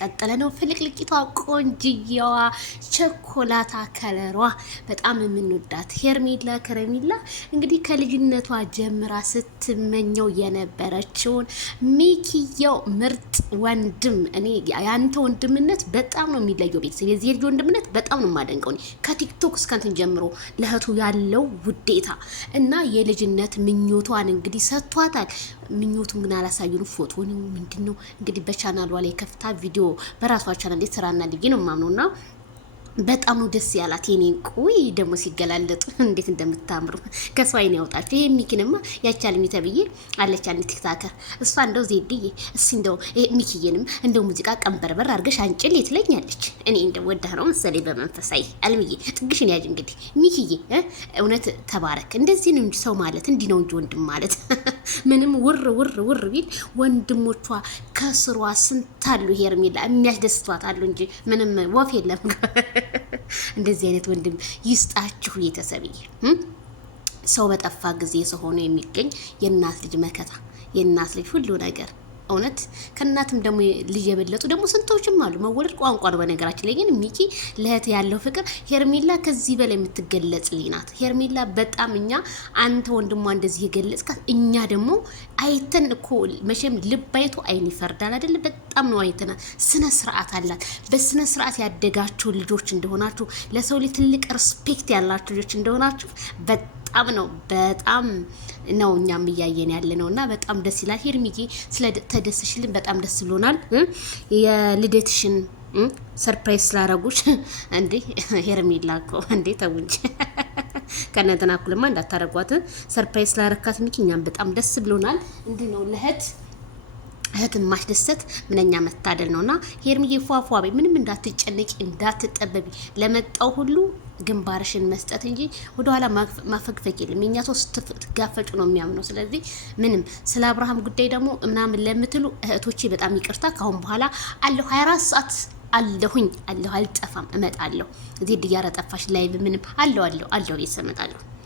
ቀጥለ ነው ፍልቅልቂቷ ቆንጅየዋ ቸኮላታ ከለሯ በጣም የምንወዳት ሄርሜላ ከረሜላ እንግዲህ ከልጅነቷ ጀምራ ስትመኘው የነበረችውን ሚኪየው ምርጥ ወንድም። እኔ ያንተ ወንድምነት በጣም ነው የሚለየው። ቤተሰብ የዚህ ልጅ ወንድምነት በጣም ነው የማደንቀው። ከቲክቶክ እስከንትን ጀምሮ ለእህቱ ያለው ውዴታ እና የልጅነት ምኞቷን እንግዲህ ሰጥቷታል። ምኞቱን ግን አላሳዩን። ፎቶ ነው ምንድነው እንግዲህ በቻናሏ ላይ ከፍታ ቪዲዮ በራሷ ቻናል የተሰራና ልጅ ነው ማምነውና በጣም ነው ደስ ያላት። የኔን ቆይ ደግሞ ሲገላለጡ እንዴት እንደምታምሩ ከሷ አይን ያውጣችሁ። ይሄ ሚኪንማ ያቻልኝ ተብዬ አለች አንድ ቲክታከር። እሷ እንደው ዜድዬ እሺ እንደው ሚኪዬንም እንደው ሙዚቃ ቀንበርበር አድርገሽ አንጭል ትለኛለች። እኔ እንደው ወዳህ ነው መሰለኝ በመንፈሳይ አልምዬ ጥግሽን ያጅ እንግዲህ ሚኪዬ እውነት ተባረክ። እንደዚህ ነው እንጂ ሰው ማለት እንዲህ ነው እንጂ ወንድም ማለት ምንም ውር ውር ውር ቢል ወንድሞቿ ከስሯ ስንታሉ ሄርሜላ የሚያስደስቷት አሉ እንጂ ምንም ወፍ የለም። እንደዚህ አይነት ወንድም ይስጣችሁ ቤተሰብዬ። ሰው በጠፋ ጊዜ ሰው ሆኖ የሚገኝ የእናት ልጅ መከታ፣ የእናት ልጅ ሁሉ ነገር። እውነት ከእናትም ደግሞ ልጅ የበለጡ ደግሞ ስንቶችም አሉ። መወለድ ቋንቋ ነው። በነገራችን ላይ ግን ሚኪ ለእህት ያለው ፍቅር ሄርሜላ ከዚህ በላይ የምትገለጽ ልጅ ናት። ሄርሜላ በጣም እኛ አንተ ወንድሟ እንደዚህ የገለጽካት እኛ ደግሞ አይተን እኮ መቼም ልብ አይቶ አይን ይፈርዳል አይደል? በጣም ነው አይተና ስነ ስርዓት አላት። በስነ ስርዓት ያደጋችሁ ልጆች እንደሆናችሁ፣ ለሰው ልጅ ትልቅ ሪስፔክት ያላችሁ ልጆች እንደሆናችሁ በጣም ነው እኛም እያየን ያለ ነውና በጣም ደስ ይላል። ሄርሚጌ ስለተደስሽልን በጣም ደስ ብሎናል። የልደትሽን ሰርፕራይዝ ስላረጉሽ እንዴ ሄርሜላ እኮ እንዴ ተው እንጂ ከነተና ኩልማ እንዳታረጓት። ሰርፕራይዝ ስላረካት ሚኪ እኛም በጣም ደስ ብሎናል። እንዴ ነው እህትን ማስደሰት ምንኛ መታደል ነውና ሄርሚዬ ፏፏ በይ። ምንም እንዳትጨነቂ እንዳትጠበቢ። ለመጣው ሁሉ ግንባርሽን መስጠት እንጂ ወደ ኋላ ማፈግፈግ የለም። የኛ ሰው ስትጋፈጩ ነው የሚያምነው። ስለዚህ ምንም ስለ አብርሃም ጉዳይ ደግሞ ምናምን ለምትሉ እህቶቼ በጣም ይቅርታ። ካሁን በኋላ አለሁ 24 ሰዓት አለሁ፣ አልጠፋም፣ እመጣለሁ። እዚህ ድያረ ጠፋሽ ላይ ምንም አለሁ ቤት እመጣለሁ።